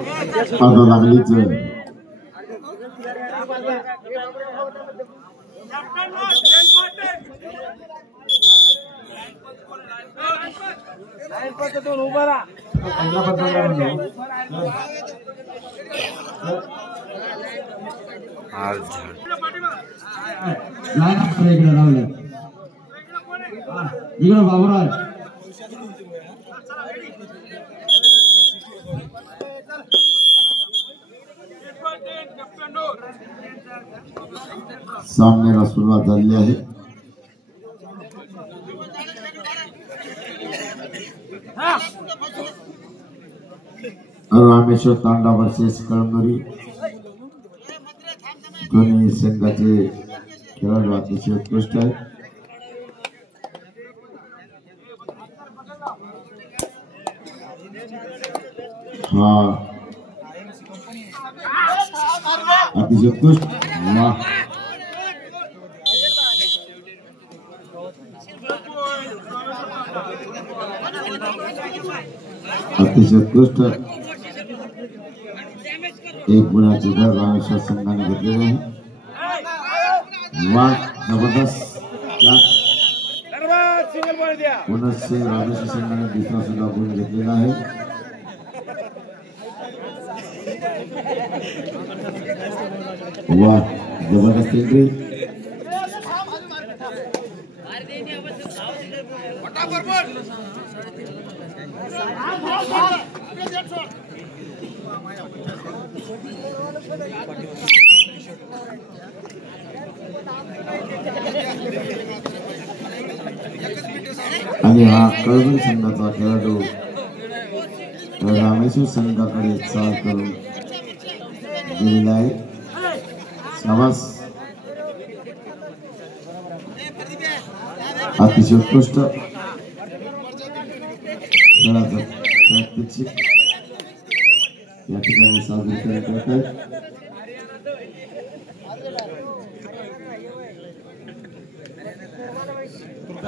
आता लागलीच इकडे बाबूराव सामन्याला सुरुवात झाली आहे. रामेश्वर तांडा वर्सेस कळमनुरी दोन्ही संघाचे खेळाडू अतिशय उत्कृष्ट आहेत. हा अतिशय उत्कृष्ट अतिशय उत्कृष्ट एक गुणाची दर रामेश्वर संघाने घेतलेली आहे. वाह जबरदस्त पुनश्च रामेश्वर संघाने दुसरा सुद्धा गुण घेतलेला आहे. वाह जबरदस्त एंट्री आणि हा कळमनुरी संघाचा खेळाडू रामेश्वर संघाकडे चाल करून गेलेला आहे. शाबास अतिशय उत्कृष्ट खेळाचा प्रात्यक्षिक या ठिकाणी सादरीकरण करत आहेत.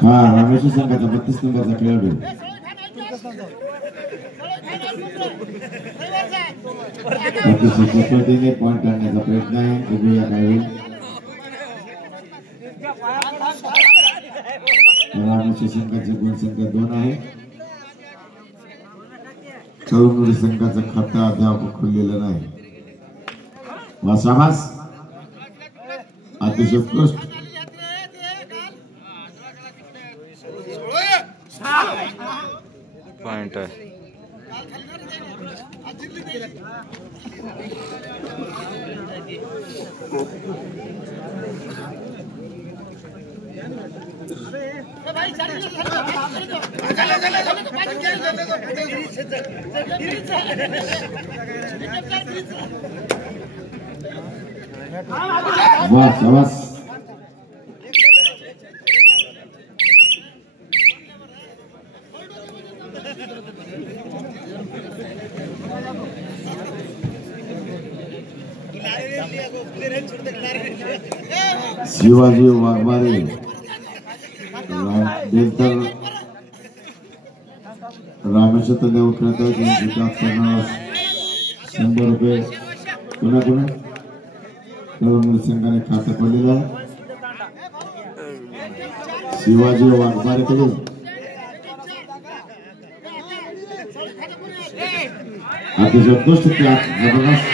हा रामेश्वर संघाचा 32 नंबरचा खेळाडू अतिशय चपळतेने पॉइंट आणण्याचा प्रयत्न आहे. बघूया काय होईल. रामेश्वर संघाची गुणसंख्या 2 आहे. कळमनुरी संघाचं खातं अद्याप खुललेलं नाही. वासाभास अतिशय उत्कृष्ट पॉइंट आहे. वाह शाबास शिवाजी वाघमारे रामेश्वर तंड्या खेळत आहेत. 100 रुपये कोणाकोणा कळमनुरी संघाने खातं खोललेलं आहे. शिवाजी वाघमारे कडून अतिशय उत्कृष्ट जबरदस्त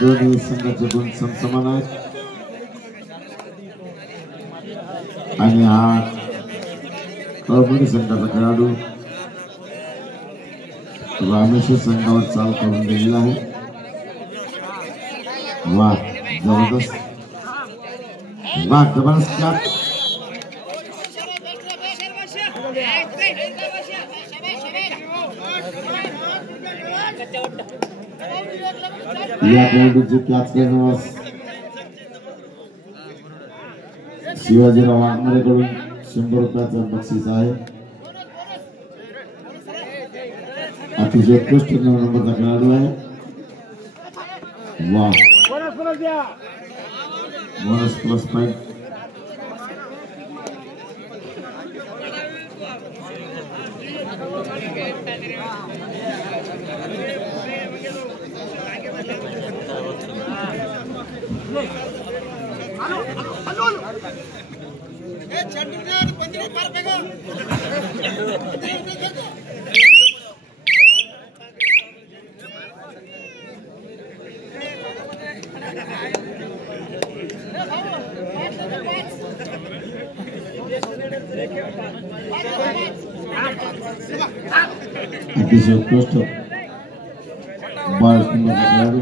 दोन्ही संघाचे गुण समान आहेत. आणि हा कळमनुरी संघाचा खेळाडू रामेश्वर संघावर चाल करून गेलेला आहे. वाह जबरदस्त वाह जबरदस्त या खेळाडूची कॅच करण्यावर शिवाजीराव वाघमारे कडून 100 रुपयाचं बक्षीस आहे. अतिशय उत्कृष्ट 9 नंबरचा खेळाडू आहे. वाह बोनस प्लस पॉइंट अतिशय उत्कृष्ट बाळ खेळाडू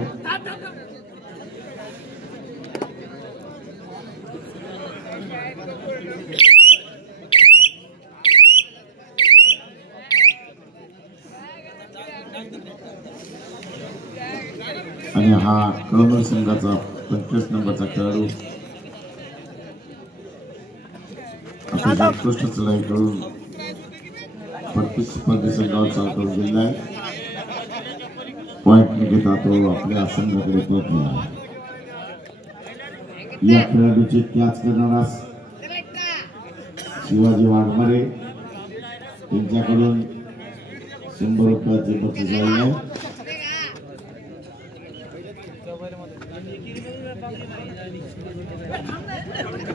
आणि हा कळमनुरी संघाचा 25 नंबरचा खेळाडू अतिशय उत्कृष्ट चढाई करून प्रतिस्पर्धी संघावर चाल करून दिला आहे. पॉइंट घेता तो आपल्या संघाकडे पोहोचला. या खेळाडूची कॅच करणारा शिवाजी वाघमारे यांच्याकडून 100 रुपयाचे बक्षीस आहे.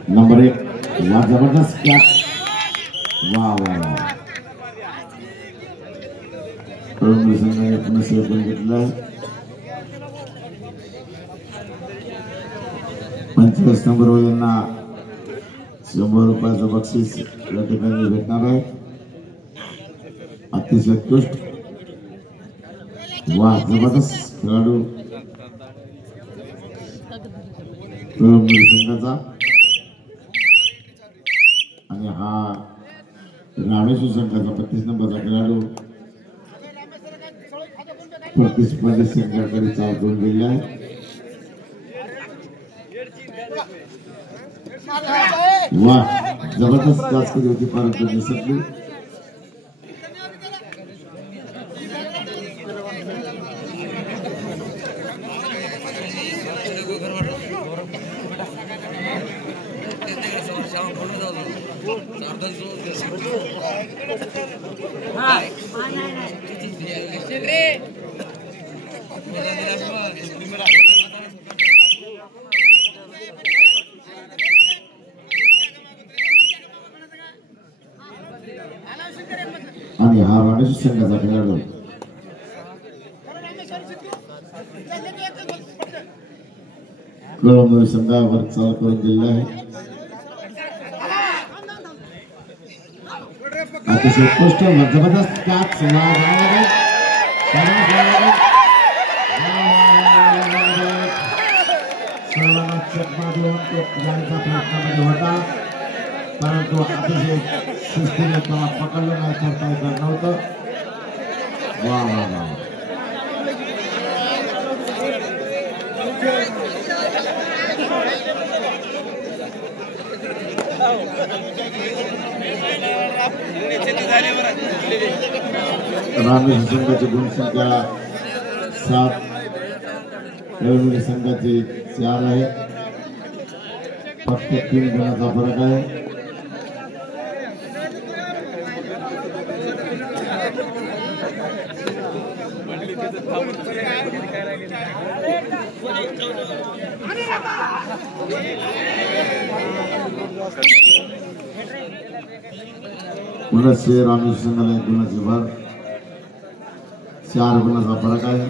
नंबर 1 वा जबरदस्त कॅच. वा वा वा कळमनुरी संघाने पुन्हा सेव्ह करून घेतलाय. 25 नंबरवर यांना 100 रुपयाचं बक्षीस या ठिकाणी भेटणार आहे. अतिशय उत्कृष्ट वा जबरदस्त खेळाडू कळमनुरी संघाचा. आणि हा रामेश्वर संघाचा 35 नंबरचा खेळाडू प्रतिस्पर्धी संघाकडे चाल करून दिला आहे. वा जबरदस्त कॅच केली होती परंतु दिसतली. आणि हा रामेश्वर संघाचा खेळाडू कळमनुरी संघावर चाल करून दिलेला आहे. अतिशय उत्कृष्ट जबरदस्त कॅच सर्वांना चकमा देऊन तो जाण्याचा प्रयत्नामध्ये होता परंतु अतिशय शिस्तीने त्याला पकडलं नाही तर काय करत नव्हतं. वा वा वा रामेश्वर संघाची गुणसंख्या 7 कळमनुरी संघाची 4 आहे. फक्त 3 गुणाचा फरक आहे. पुनश्च रामेश्वर संघाला 1 गुणाची भर 4 गुणाचा फरक आहे.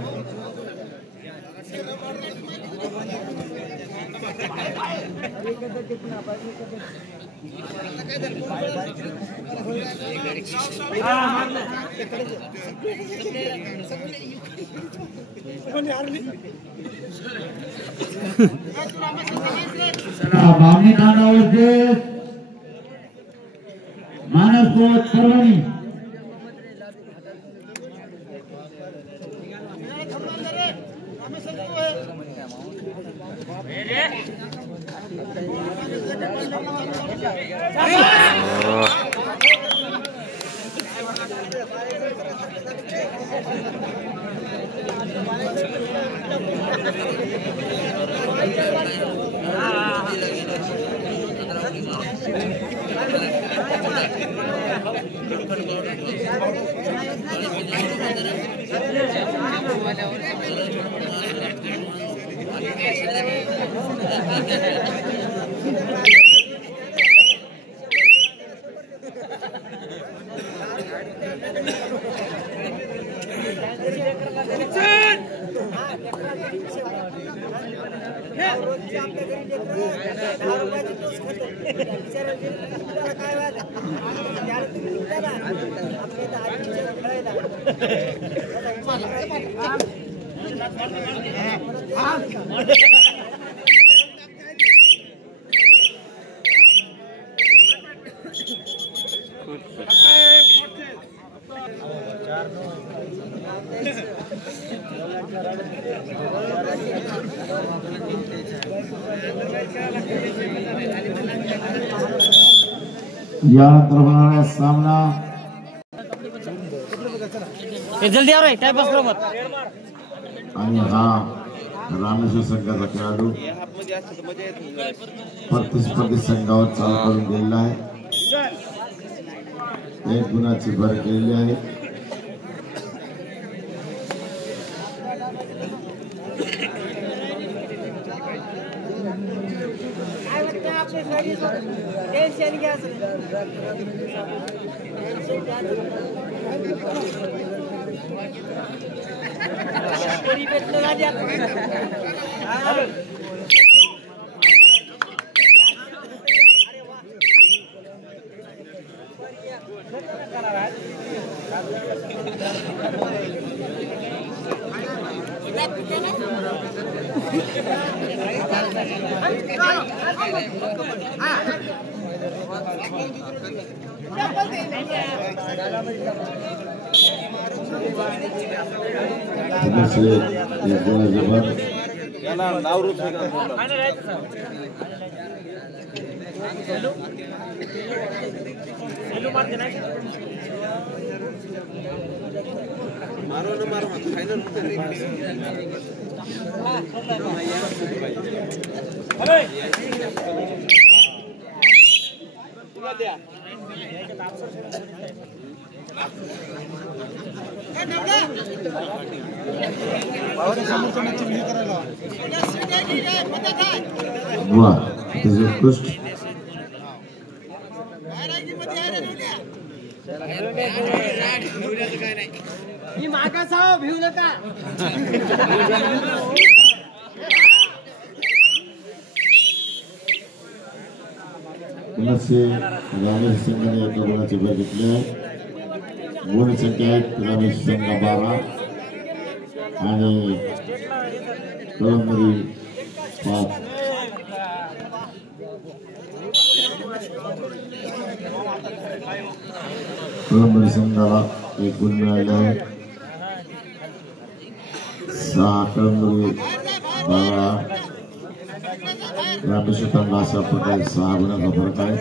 भावनी दांडावरचे मानस परभणी यानंतर होणारा सामना जल्दी आ रहा टाइम पास करो मत आणि हा रामेश्वर संघाचा खेळाडू प्रतिस्पर्धी संघावर चाल करून गेलेला आहे. 1 गुणाची भर केलेली आहे. टेंशन घ्या मागासाव भिऊ नका. रामेश संघाने एका गुणाची भर घेतली आहे. गुण संख्या आहेत रामेश संघ 12 आणि कळमनुरी 5. कळमनुरी संघाला 1 गुण मिळाले आहे. 6 कळमनुरी 12 रामेश्वर संघ अशा प्रकारे 6 गुणाचा फरक आहे.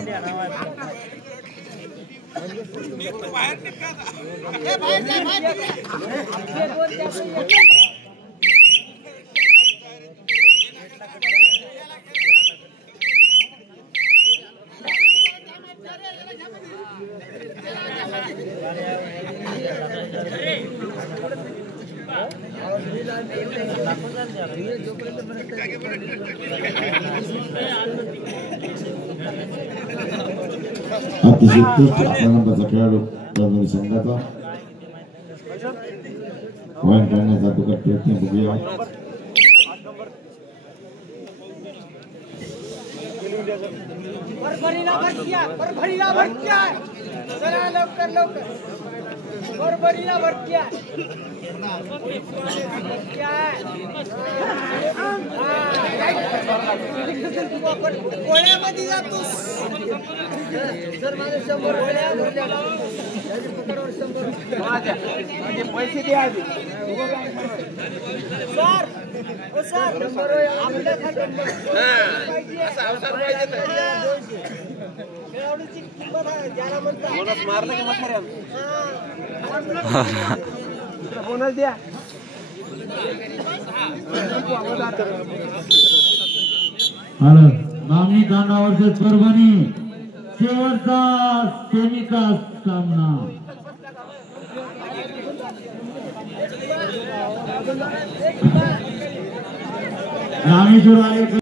अतिशय उत्कृष्ट नंबरचा खेळाडू कळमनुरी संघाचा पॉईंट करण्याचा तुका प्रयत्न बघूया. भरभरीला भरत्या चला लवकर लवकर भरभरीला भरत्या गोळ्यामध्ये जातोस सर माझे 100 गोळ्या पैसे द्या आधी सर ओ सर आपल्यासाठी खेळाडूची किंमत ज्याला म्हणतात बोनस मारलं की म्हाताऱ्या बोनस द्या. बामणी तांडा वर्सेस परभणी शेवटचा सेमीचा सामना. रामेश्वर आले